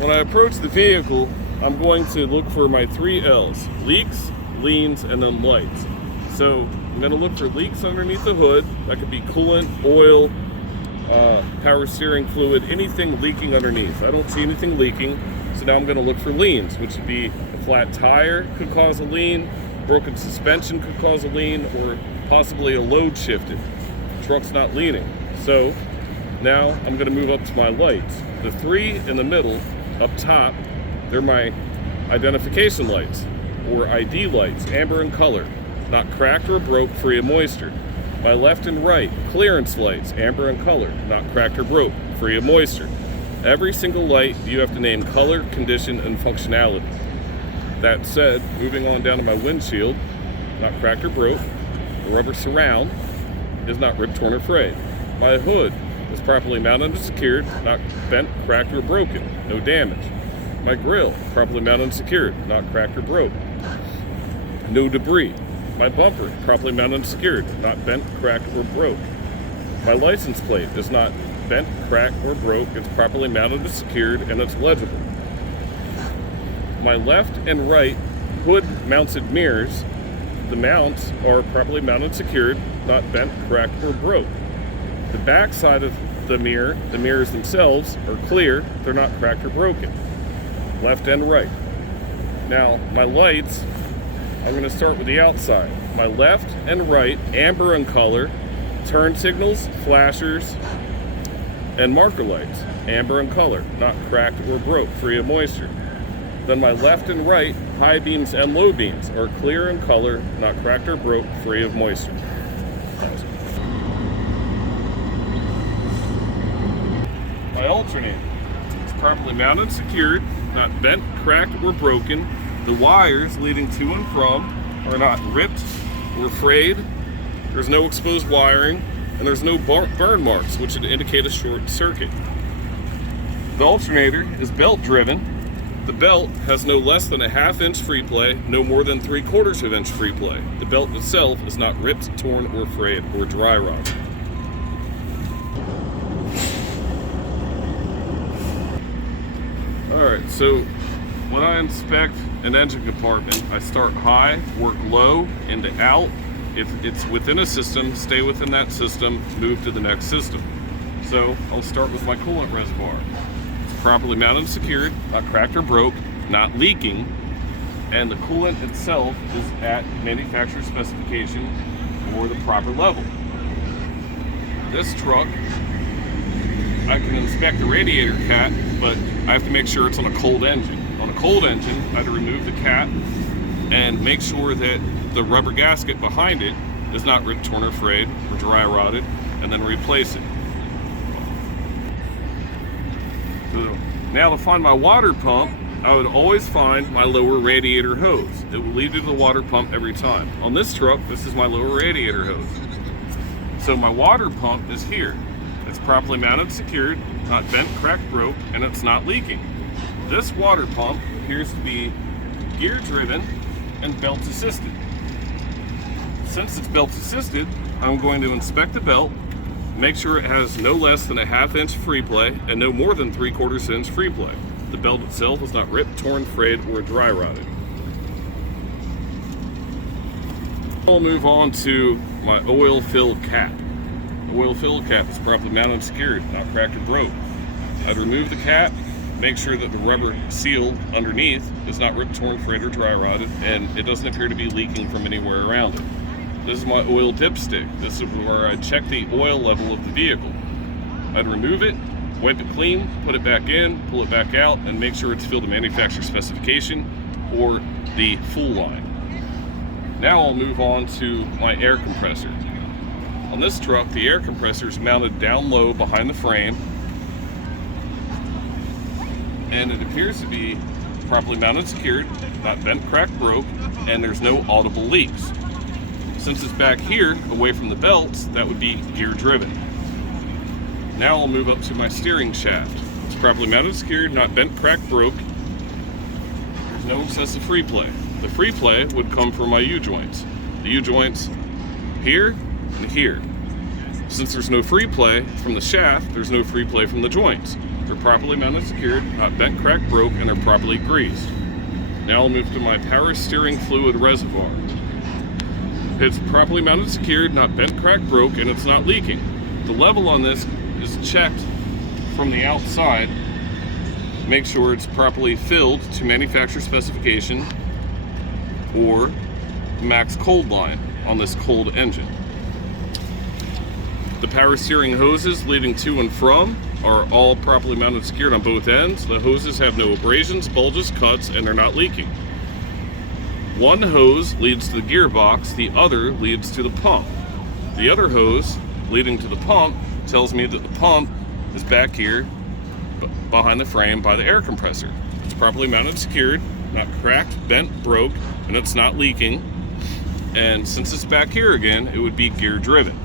When I approach the vehicle, I'm going to look for my 3 L's: leaks, leans, and then lights. So I'm going to look for leaks underneath the hood. That could be coolant, oil, power steering fluid, anything leaking underneath. I don't see anything leaking, so now I'm going to look for leans, which would be a flat tire could cause a lean, broken suspension could cause a lean, or possibly a load shifted. Truck's not leaning. So now I'm going to move up to my lights. The 3 in the middle up top, they're my identification lights, or ID lights, amber in color, not cracked or broke, free of moisture. My left and right, clearance lights, amber in color, not cracked or broke, free of moisture. Every single light, you have to name color, condition, and functionality. That said, moving on down to my windshield, not cracked or broke. The rubber surround is not ripped, torn, or frayed. My hood is properly mounted and secured, not bent, cracked, or broken, no damage. My grill, properly mounted and secured, not cracked or broke, no debris. My bumper, properly mounted and secured, not bent, cracked, or broke. My license plate is not bent, cracked, or broke. It's properly mounted and secured, and it's legible. My left and right hood mounted mirrors, the mounts are properly mounted and secured, not bent, cracked, or broke. The back side of the mirrors themselves are clear, they're not cracked or broken. Left and right. Now, my lights, I'm going to start with the outside. My left and right, amber in color, turn signals, flashers, and marker lights, amber in color, not cracked or broke, free of moisture. Then my left and right, high beams and low beams, are clear in color, not cracked or broke, free of moisture. My alternator is properly mounted and secured, not bent, cracked, or broken. The wires leading to and from are not ripped or frayed. There's no exposed wiring, and there's no burn marks, which would indicate a short circuit. The alternator is belt driven. The belt has no less than a 1/2 inch free play, no more than 3/4 inch free play. The belt itself is not ripped, torn, or frayed, or dry rotted. Alright, so when I inspect an engine compartment, I start high, work low, into out. If it's within a system, stay within that system, move to the next system. So I'll start with my coolant reservoir. It's properly mounted and secured, not cracked or broke, not leaking, and the coolant itself is at manufacturer specification or the proper level. This truck, I can inspect the radiator cap, but I have to make sure it's on a cold engine. On a cold engine, I have to remove the cap and make sure that the rubber gasket behind it is not ripped, torn, or frayed, or dry rotted, and then replace it. So now to find my water pump, I would always find my lower radiator hose. It will lead to the water pump every time. On this truck, this is my lower radiator hose. So my water pump is here. It's properly mounted and secured, not bent, cracked, broke, and it's not leaking. This water pump appears to be gear driven and belt assisted. Since it's belt assisted, I'm going to inspect the belt, make sure it has no less than a 1/2 inch free play and no more than 3/4 inch free play. The belt itself is not ripped, torn, frayed, or dry rotted. I'll move on to my oil fill cap. The oil fill cap is properly mounted and secured, not cracked or broke. I'd remove the cap, make sure that the rubber seal underneath is not ripped, torn, frayed, or dry rotted, and it doesn't appear to be leaking from anywhere around it. This is my oil dipstick. This is where I check the oil level of the vehicle. I'd remove it, wipe it clean, put it back in, pull it back out, and make sure it's filled to manufacturer specification or the full line. Now I'll move on to my air compressor. On this truck, the air compressor is mounted down low behind the frame, and it appears to be properly mounted and secured, not bent, cracked, broke, and there's no audible leaks. Since it's back here, away from the belts, that would be gear driven. Now I'll move up to my steering shaft. It's properly mounted and secured, not bent, cracked, broke. There's no excessive free play. The free play would come from my U-joints. The U-joints here and here. Since there's no free play from the shaft, there's no free play from the joints. They're properly mounted and secured, not bent, cracked, broke, and they're properly greased. Now I'll move to my power steering fluid reservoir. It's properly mounted and secured, not bent, cracked, broke, and it's not leaking. The level on this is checked from the outside. Make sure it's properly filled to manufacturer specification or max cold line on this cold engine. The power steering hoses leading to and from are all properly mounted and secured on both ends. The hoses have no abrasions, bulges, cuts, and they're not leaking. One hose leads to the gearbox, the other leads to the pump. The other hose leading to the pump tells me that the pump is back here behind the frame by the air compressor. It's properly mounted and secured, not cracked, bent, broke, and it's not leaking. And since it's back here again, it would be gear driven.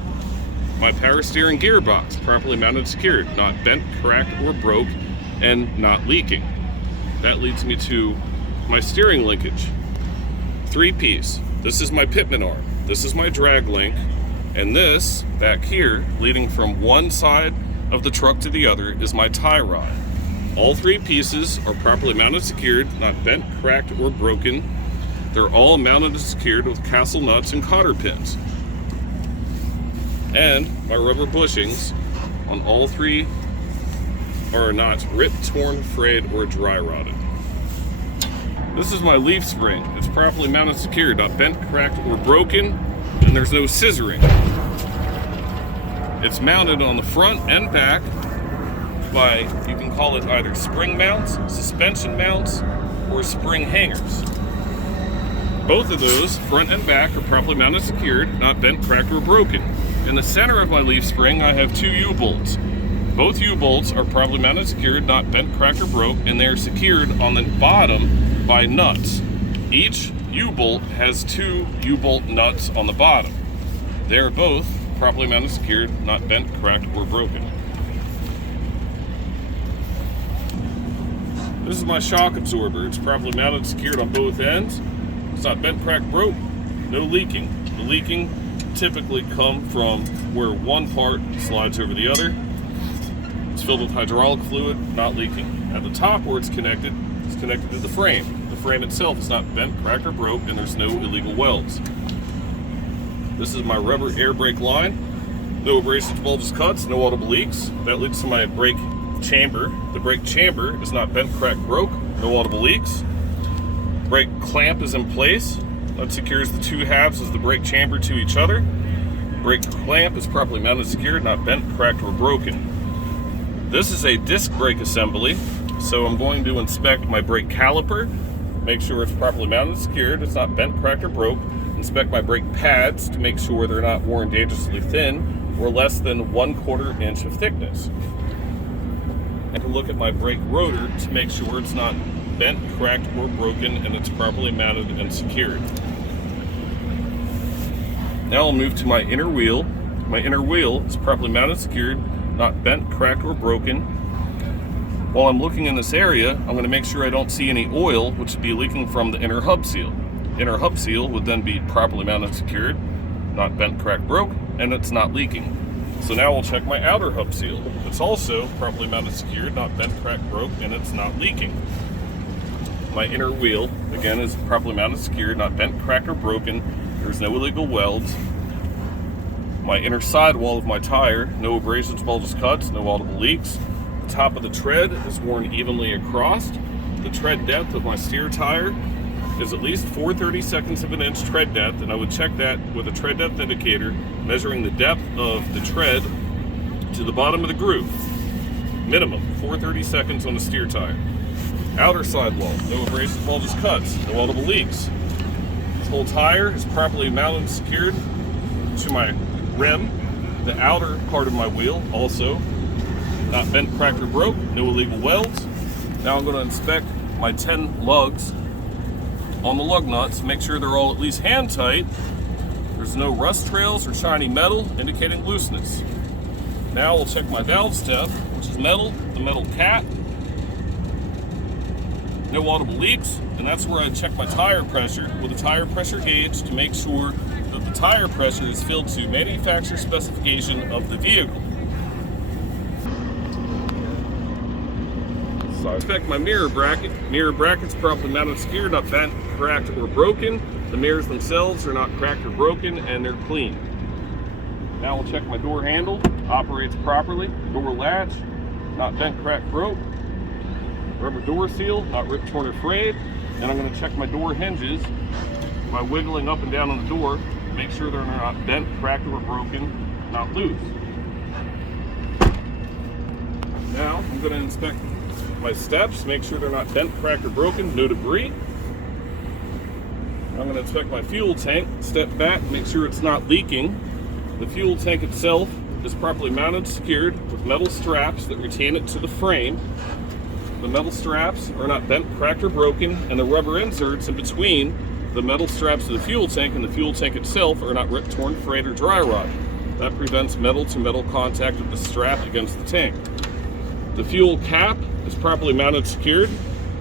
My power steering gearbox, properly mounted and secured, not bent, cracked, or broke, and not leaking. That leads me to my steering linkage. 3-piece. This is my pitman arm. This is my drag link. And this, back here, leading from one side of the truck to the other, is my tie rod. All 3 pieces are properly mounted and secured, not bent, cracked, or broken. They're all mounted and secured with castle nuts and cotter pins. And my rubber bushings on all 3 are not ripped, torn, frayed, or dry rotted. This is my leaf spring. It's properly mounted and secured, not bent, cracked, or broken, and there's no scissoring. It's mounted on the front and back by, you can call it either spring mounts, suspension mounts, or spring hangers. Both of those, front and back, are properly mounted and secured, not bent, cracked, or broken. In the center of my leaf spring, I have 2 U-bolts. Both U-bolts are properly mounted and secured, not bent, cracked, or broke, and they are secured on the bottom by nuts. Each U-bolt has 2 U-bolt nuts on the bottom. They are both properly mounted and secured, not bent, cracked, or broken. This is my shock absorber. It's properly mounted and secured on both ends. It's not bent, cracked, broke, no leaking. The leaking typically come from where one part slides over the other. It's filled with hydraulic fluid, not leaking. At the top where it's connected to the frame. The frame itself is not bent, cracked, or broke, and there's no illegal welds. This is my rubber air brake line. No abrasions, bulges, cuts, no audible leaks. That leads to my brake chamber. The brake chamber is not bent, cracked, broke, no audible leaks. Brake clamp is in place. That secures the 2 halves of the brake chamber to each other. Brake clamp is properly mounted and secured, not bent, cracked, or broken. This is a disc brake assembly, so I'm going to inspect my brake caliper, make sure it's properly mounted and secured, it's not bent, cracked, or broke. Inspect my brake pads to make sure they're not worn dangerously thin or less than 1/4 inch of thickness. I can look at my brake rotor to make sure it's not bent, cracked, or broken, and it's properly mounted and secured. Now I'll move to my inner wheel. My inner wheel is properly mounted and secured, not bent, cracked, or broken. While I'm looking in this area, I'm going to make sure I don't see any oil, which would be leaking from the inner hub seal. Inner hub seal would then be properly mounted and secured, not bent, cracked, broke, and it's not leaking. So now we'll check my outer hub seal. It's also properly mounted and secured, not bent, cracked, broke, and it's not leaking. My inner wheel, again, is properly mounted and secured, not bent, cracked, or broken. There's no illegal welds. My inner sidewall of my tire, no abrasions, bulges, cuts, no audible leaks. The top of the tread is worn evenly across. The tread depth of my steer tire is at least 4/32 of an inch tread depth, and I would check that with a tread depth indicator, measuring the depth of the tread to the bottom of the groove. Minimum 4/32 on a steer tire. Outer sidewall, no abrasions, bulges, cuts, no audible leaks. This whole tire is properly mounted and secured to my rim. The outer part of my wheel also not bent, cracked, or broke, no illegal welds. Now I'm going to inspect my 10 lugs on the lug nuts, make sure they're all at least hand tight. There's no rust trails or shiny metal indicating looseness. Now we'll check my valve step, which is metal, the metal cap. No audible leaks, and that's where I check my tire pressure with a tire pressure gauge to make sure that the tire pressure is filled to manufacturer specification of the vehicle. side. Inspect my mirror bracket. Mirror bracket's properly mounted, secured, not bent, cracked, or broken. The mirrors themselves are not cracked or broken, and they're clean. Now we'll check my door handle. Operates properly. Door latch, not bent, cracked, broke. Rubber door seal, not ripped, torn, or frayed. And I'm going to check my door hinges by wiggling up and down on the door. Make sure they're not bent, cracked, or broken, not loose. Now I'm going to inspect my steps, make sure they're not bent, cracked, or broken, no debris. I'm going to inspect my fuel tank, step back, make sure it's not leaking. The fuel tank itself is properly mounted, secured with metal straps that retain it to the frame. The metal straps are not bent, cracked, or broken, and the rubber inserts in between the metal straps of the fuel tank and the fuel tank itself are not ripped, torn, frayed, or dry rotted. That prevents metal-to-metal contact of the strap against the tank. The fuel cap is properly mounted, secured.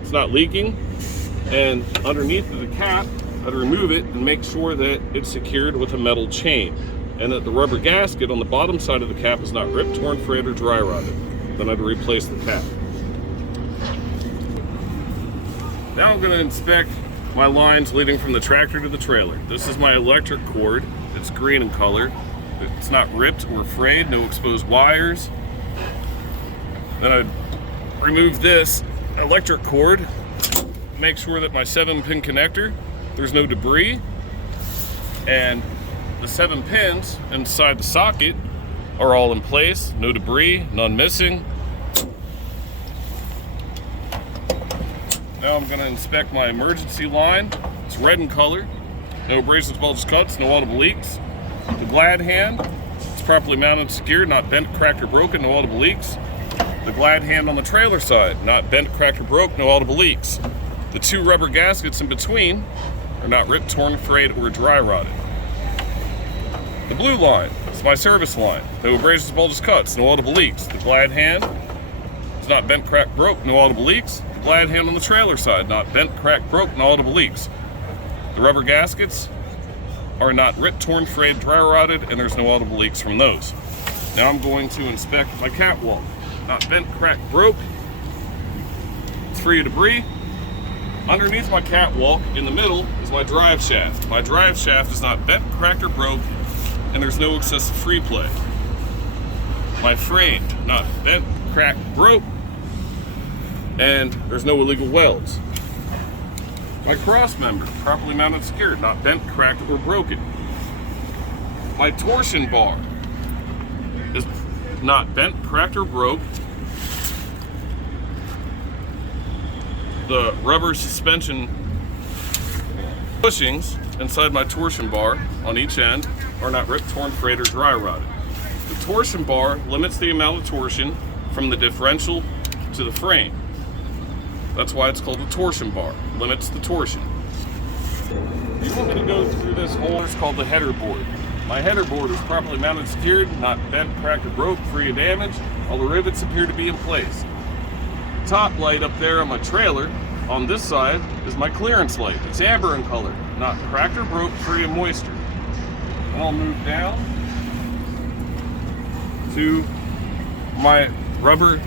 It's not leaking. And underneath the cap, I'd remove it and make sure that it's secured with a metal chain, and that the rubber gasket on the bottom side of the cap is not ripped, torn, frayed, or dry rotted. Then I'd replace the cap. Now I'm going to inspect my lines leading from the tractor to the trailer. This is my electric cord. It's green in color. It's not ripped or frayed, no exposed wires. Then I'd remove this electric cord, make sure that my 7-pin connector, there's no debris, and the 7 pins inside the socket are all in place, no debris, none missing. Now I'm going to inspect my emergency line. It's red in color, no abrasions, bulges, cuts, no audible leaks. The glad hand, it's properly mounted, secured, not bent, cracked, or broken, no audible leaks. The glad hand on the trailer side, not bent, cracked, or broke, no audible leaks. The 2 rubber gaskets in between are not ripped, torn, frayed, or dry rotted. The blue line is my service line. No abrasions, bulges, cuts, no audible leaks. The glad hand is not bent, cracked, broke, no audible leaks. The glad hand on the trailer side, not bent, cracked, broke, no audible leaks. The rubber gaskets are not ripped, torn, frayed, dry rotted, and there's no audible leaks from those. Now I'm going to inspect my catwalk. Not bent, cracked, broke. It's free of debris. Underneath my catwalk, in the middle, is my drive shaft. My drive shaft is not bent, cracked, or broke, and there's no excessive free play. My frame, not bent, cracked, broke, and there's no illegal welds. My cross member, properly mounted, secured, not bent, cracked, or broken. My torsion bar is not bent, cracked, or broke. The rubber suspension bushings inside my torsion bar on each end are not ripped, torn, frayed, or dry rotted. The torsion bar limits the amount of torsion from the differential to the frame. That's why it's called a torsion bar. Limits the torsion. You want me to go through this hole? It's called the header board. My header board is properly mounted, secured, not bent, cracked, or broke, free of damage. All the rivets appear to be in place. Top light up there on my trailer, on this side, is my clearance light. It's amber in color, not cracked or broke, free of moisture. And I'll move down to my rubber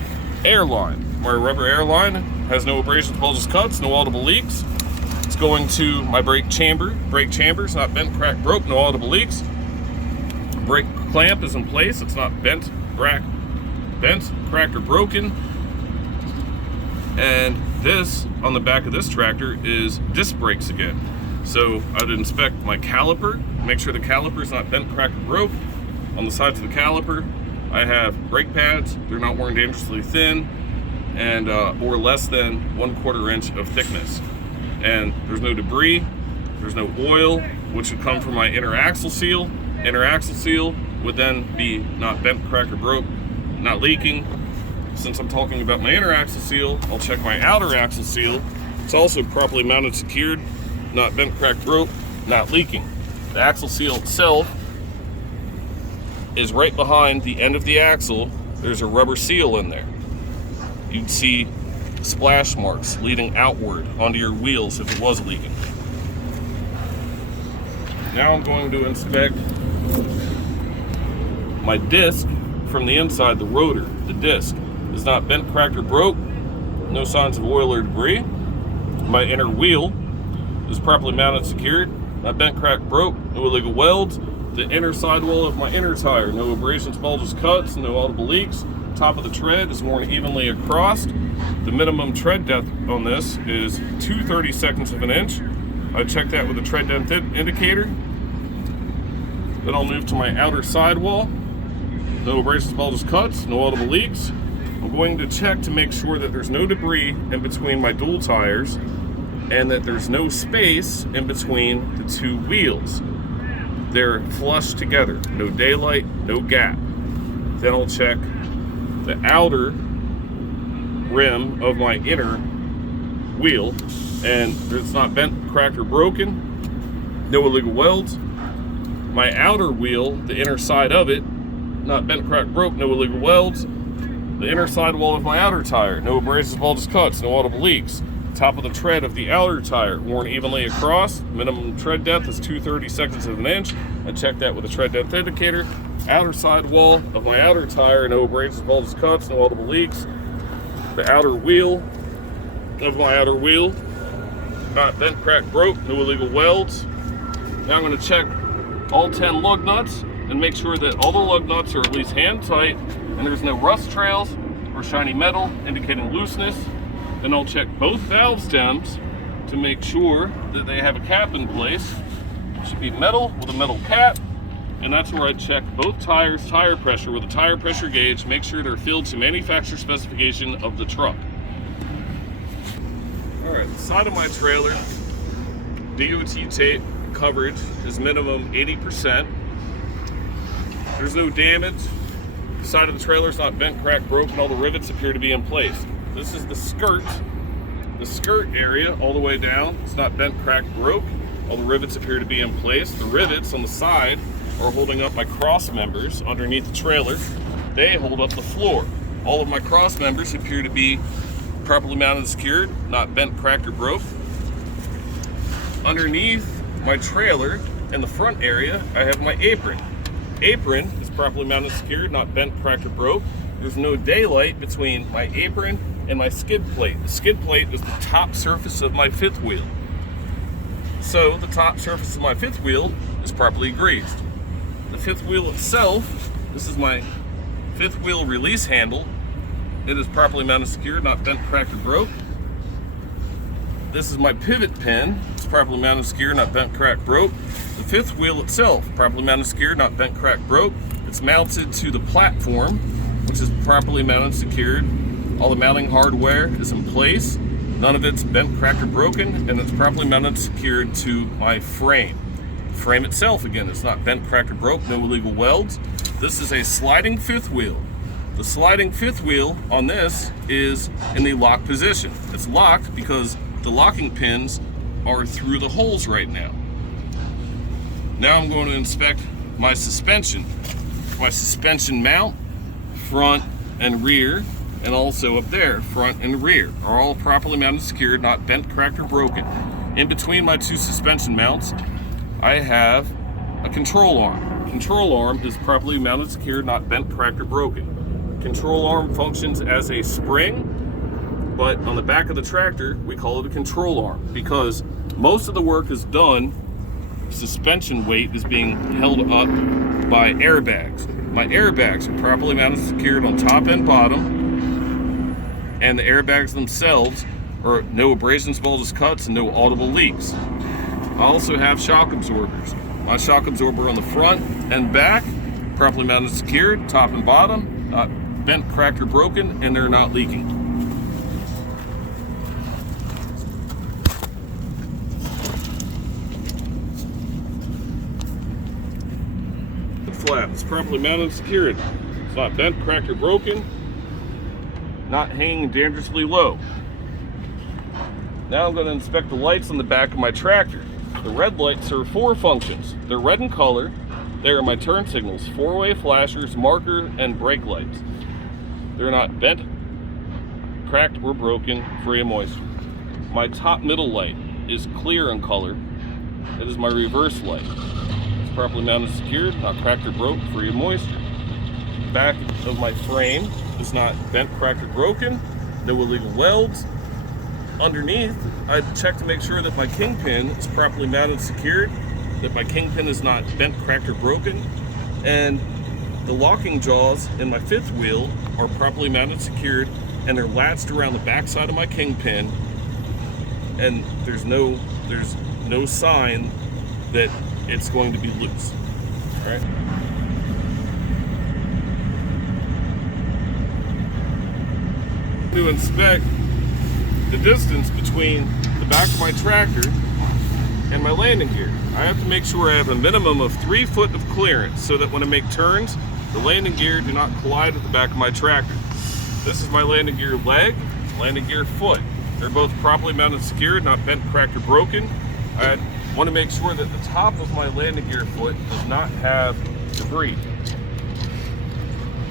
air line. My rubber air line has no abrasions, bulges, cuts, no audible leaks. It's going to my brake chamber. Brake chamber's not bent, cracked, broke, no audible leaks. Brake clamp is in place. It's not bent, cracked, or broken. And this, on the back of this tractor, is disc brakes again. So I'd inspect my caliper, make sure the caliper is not bent, cracked, or broke. On the sides of the caliper, I have brake pads. They're not worn dangerously thin, and or less than 1/4 inch of thickness. And there's no debris, there's no oil, which would come from my inner axle seal. Inner axle seal would then be not bent, cracked, or broke, not leaking. Since I'm talking about my inner axle seal, I'll check my outer axle seal. It's also properly mounted, secured, not bent, cracked, broke, not leaking. The axle seal itself is right behind the end of the axle. There's a rubber seal in there. You'd see splash marks leading outward onto your wheels if it was leaking. Now I'm going to inspect my disc from the inside, the rotor. The disc is not bent, cracked, or broke. no signs of oil or debris. My inner wheel is properly mounted and secured, not bent, cracked, broke, no illegal welds. The inner sidewall of my inner tire, no abrasions, bulges, cuts, no audible leaks. Top of the tread is worn evenly across. The minimum tread depth on this is 2/32 of an inch. I check that with a tread depth indicator. Then I'll move to my outer sidewall. No abrasions, bulges, cuts, no audible leaks. I'm going to check to make sure that there's no debris in between my dual tires and that there's no space in between the two wheels. They're flush together, no daylight, no gap. Then I'll check the outer rim of my inner wheel, and it's not bent, cracked, or broken. No illegal welds. My outer wheel, the inner side of it, not bent, cracked, broke, no illegal welds. The inner sidewall of my outer tire, no abrasions, bulges, cuts, no audible leaks. Top of the tread of the outer tire, worn evenly across. Minimum tread depth is 2/32 of an inch. I check that with a tread depth indicator. Outer sidewall of my outer tire, no abrasions, bulges, cuts, no audible leaks. The outer wheel of my outer wheel, not bent, cracked, broke, no illegal welds. Now I'm going to check all 10 lug nuts and make sure that all the lug nuts are at least hand tight and there's no rust trails or shiny metal indicating looseness. Then I'll check both valve stems to make sure that they have a cap in place. It should be metal with a metal cap, and that's where I check both tires' tire pressure with a tire pressure gauge, make sure they're filled to manufacturer specification of the truck. All right, the side of my trailer, DOT tape coverage is minimum 80%. There's no damage. The side of the trailer is not bent, cracked, broken. All the rivets appear to be in place. This is the skirt area all the way down. It's not bent, cracked, broke. All the rivets appear to be in place. The rivets on the side are holding up my cross members underneath the trailer. They hold up the floor. All of my cross members appear to be properly mounted and secured, not bent, cracked, or broke. Underneath my trailer in the front area, I have my apron. Apron is properly mounted and secured, not bent, cracked, or broke. There's no daylight between my apron and my skid plate. The skid plate is the top surface of my fifth wheel. So the top surface of my fifth wheel is properly greased. The fifth wheel itself, this is my fifth wheel release handle. It is properly mounted and secured, not bent, cracked, or broke. This is my pivot pin. It's properly mounted and secured, not bent, cracked, broke. The fifth wheel itself, properly mounted and secured, not bent, cracked, broke. It's mounted to the platform, which is properly mounted and secured. All the mounting hardware is in place. None of it's bent, cracked, or broken, and it's properly mounted and secured to my frame. The frame itself, again, it's not bent, cracked, or broke, no illegal welds. This is a sliding fifth wheel. The sliding fifth wheel on this is in the lock position. It's locked because the locking pins are through the holes right now. Now I'm going to inspect my suspension. My suspension mount, front and rear, and also up there, front and rear, are all properly mounted and secured, not bent, cracked, or broken. In between my two suspension mounts, I have a control arm. Control arm is properly mounted and secured, not bent, cracked, or broken. Control arm functions as a spring, but on the back of the tractor, we call it a control arm because most of the work is done, suspension weight is being held up by airbags. My airbags are properly mounted and secured on top and bottom, and the airbags themselves are no abrasions, bulges, cuts, and no audible leaks. I also have shock absorbers. My shock absorber on the front and back, properly mounted and secured, top and bottom, not bent, cracked, or broken, and they're not leaking. Flap, it's properly mounted and secured. It's not bent, cracked, or broken, not hanging dangerously low. Now I'm going to inspect the lights on the back of my tractor. The red lights serve four functions. They're red in color. They are my turn signals, four-way flashers, marker, and brake lights. They're not bent, cracked, or broken, free of moisture. My top middle light is clear in color. It is my reverse light. It's properly mounted and secured, not cracked or broke, free of moisture. Back of my frame is not bent, cracked, or broken. no illegal welds. Underneath, I check to make sure that my kingpin is properly mounted and secured, that my kingpin is not bent, cracked, or broken, and the locking jaws in my fifth wheel are properly mounted and secured, and they're latched around the back side of my kingpin, and there's no sign that it's going to be loose. All right. To inspect the distance between the back of my tractor and my landing gear. I have to make sure I have a minimum of 3 foot of clearance so that when I make turns, the landing gear do not collide with the back of my tractor. This is my landing gear leg, landing gear foot. They're both properly mounted and secured, not bent, cracked, or broken. I want to make sure that the top of my landing gear foot does not have debris.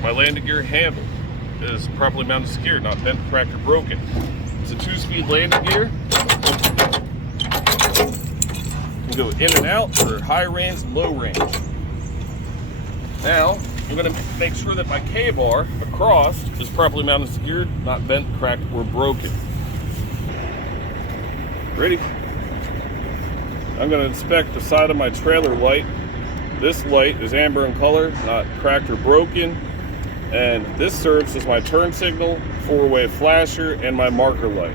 My landing gear handle is properly mounted and secured, not bent, cracked, or broken. It's a 2-speed landing gear. You can go in and out for high range and low range. Now, I'm going to make sure that my K-bar across is properly mounted and secured, not bent, cracked, or broken. Ready? I'm going to inspect the side of my trailer light. This light is amber in color, not cracked or broken. And this serves as my turn signal, 4-way flasher, and my marker light.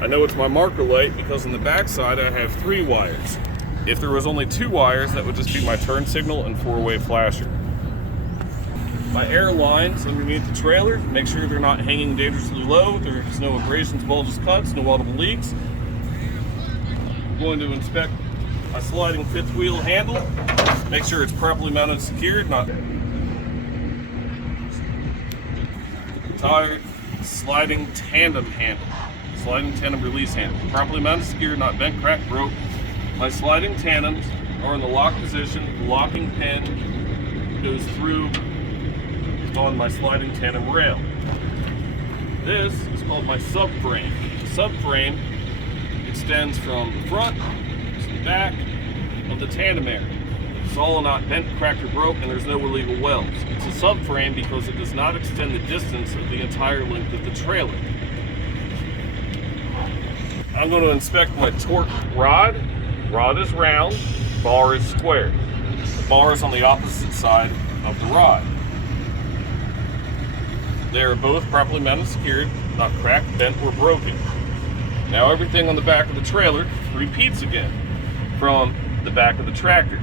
I know it's my marker light because on the back side I have 3 wires. If there was only 2 wires, that would just be my turn signal and 4-way flasher. My air lines underneath the trailer, make sure they're not hanging dangerously low. There's no abrasions, bulges, cuts, no audible leaks. I'm going to inspect my sliding fifth wheel handle. Make sure it's properly mounted and secured, not tire, sliding tandem handle, sliding tandem release handle, properly mounted, secured, not bent, cracked, broke. My sliding tandems are in the lock position. The locking pin goes through on my sliding tandem rail. This is called my subframe. The subframe extends from the front to the back of the tandem area. It's all not bent, cracked, or broke, and there's no illegal welds. It's a subframe because it does not extend the distance of the entire length of the trailer. I'm going to inspect my torque rod. Rod is round, bar is square. The bar is on the opposite side of the rod. They are both properly mounted and secured, not cracked, bent, or broken. Now everything on the back of the trailer repeats again from the back of the tractor,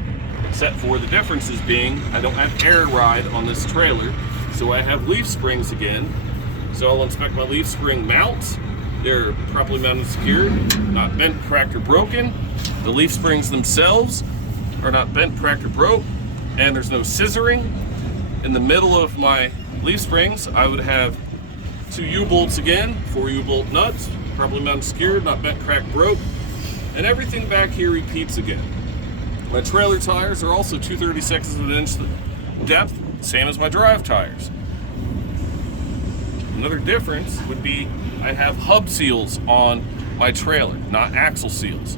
except for the differences being I don't have air ride on this trailer, so I have leaf springs again. So I'll inspect my leaf spring mounts. They're properly mounted and secured, not bent, cracked, or broken. The leaf springs themselves are not bent, cracked, or broke, and there's no scissoring. In the middle of my leaf springs, I would have 2 U-bolts again, 4 U-bolt nuts, properly mounted and secured, not bent, cracked, broke, and everything back here repeats again. My trailer tires are also 2/36 of an inch depth, same as my drive tires. Another difference would be I have hub seals on my trailer, not axle seals.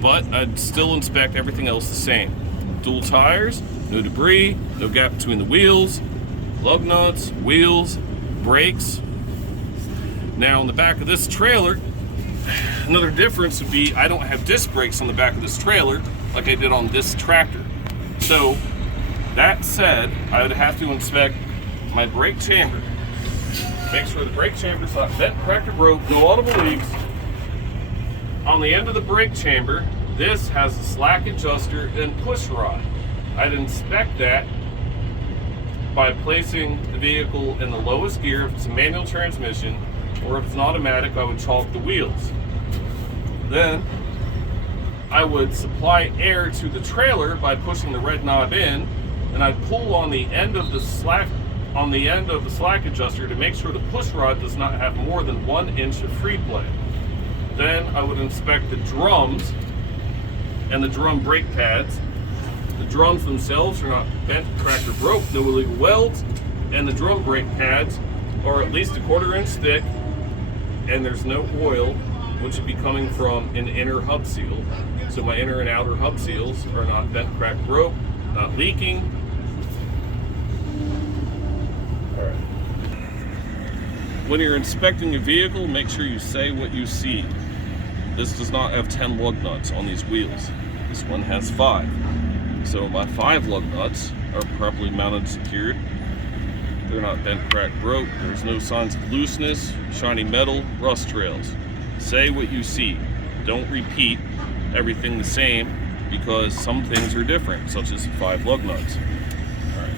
But I'd still inspect everything else the same. Dual tires, no debris, no gap between the wheels, lug nuts, wheels, brakes. Now on the back of this trailer, another difference would be I don't have disc brakes on the back of this trailer like I did on this tractor. So that said, I would have to inspect my brake chamber. Make sure the brake chamber's not bent, cracked, or broke, no audible leaks. On the end of the brake chamber, this has a slack adjuster and push rod. I'd inspect that by placing the vehicle in the lowest gear if it's a manual transmission, or if it's an automatic, I would chalk the wheels. Then I would supply air to the trailer by pushing the red knob in, and I'd pull on the end of the slack adjuster to make sure the push rod does not have more than 1 inch of free play. Then I would inspect the drums and the drum brake pads. The drums themselves are not bent, cracked, or broke, no illegal welds, and the drum brake pads are at least 1/4 inch thick, and there's no oil, which would be coming from an inner hub seal. So my inner and outer hub seals are not bent, cracked, broke, not leaking. All right. When you're inspecting a vehicle, make sure you say what you see. This does not have 10 lug nuts on these wheels. This one has 5. So my 5 lug nuts are properly mounted and secured. They're not bent, cracked, broke. There's no signs of looseness, shiny metal, rust trails. Say what you see. Don't repeat everything the same because some things are different, such as 5 lug nuts. All right.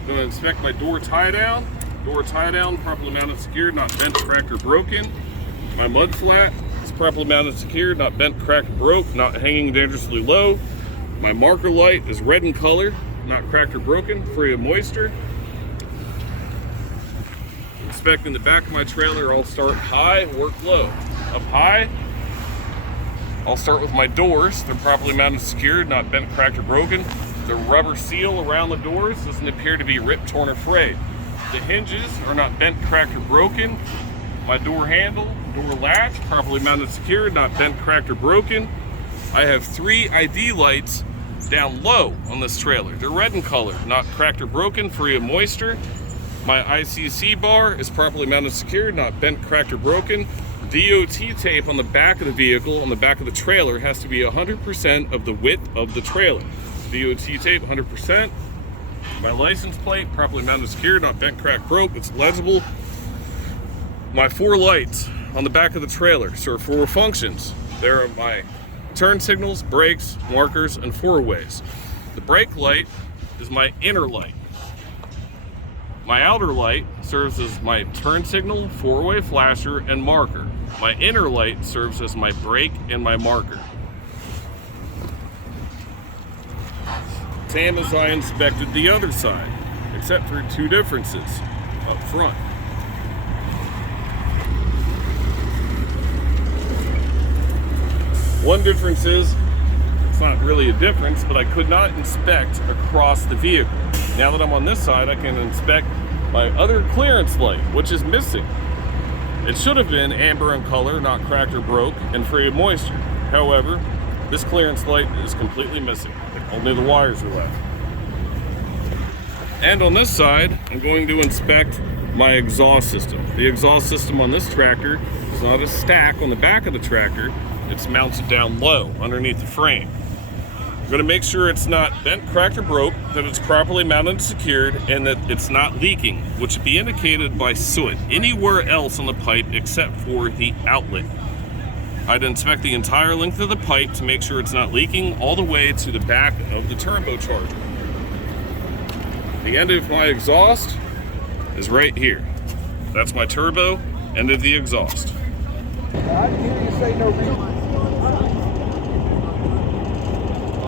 I'm going to inspect my door tie down. Door tie down, properly mounted and secured, not bent, cracked, or broken. My mud flat is properly mounted and secured, not bent, cracked, or broke, not hanging dangerously low. My marker light is red in color, not cracked or broken, free of moisture. Inspecting the back of my trailer, I'll start high, work low. Up high, I'll start with my doors. They're properly mounted and secured, not bent, cracked, or broken. The rubber seal around the doors doesn't appear to be ripped, torn, or frayed. The hinges are not bent, cracked, or broken. My door handle, door latch, properly mounted and secured, not bent, cracked, or broken. I have 3 ID lights down low on this trailer. They're red in color, not cracked or broken, free of moisture. My ICC bar is properly mounted and secured, not bent, cracked, or broken. DOT tape on the back of the vehicle, on the back of the trailer, has to be 100% of the width of the trailer. DOT tape, 100%. My license plate, properly mounted and secured, not bent, cracked, broke. It's legible. My 4 lights on the back of the trailer serve 4 functions. There are my turn signals, brakes, markers, and 4-ways. The brake light is my inner light. My outer light serves as my turn signal, 4-way flasher, and marker. My inner light serves as my brake and my marker. Same as I inspected the other side, except for 2 differences up front. One difference is, it's not really a difference, but I could not inspect across the vehicle. Now that I'm on this side, I can inspect my other clearance light, which is missing. It should have been amber in color, not cracked or broke, and free of moisture. However, this clearance light is completely missing. Only the wires are left. And on this side, I'm going to inspect my exhaust system. The exhaust system on this tractor is not a stack on the back of the tractor. It's mounted down low underneath the frame. I'm going to make sure it's not bent, cracked, or broke, that it's properly mounted and secured, and that it's not leaking, which would be indicated by soot anywhere else on the pipe except for the outlet. I'd inspect the entire length of the pipe to make sure it's not leaking all the way to the back of the turbocharger. The end of my exhaust is right here. That's my turbo, end of the exhaust. I didn't hear you say no reason.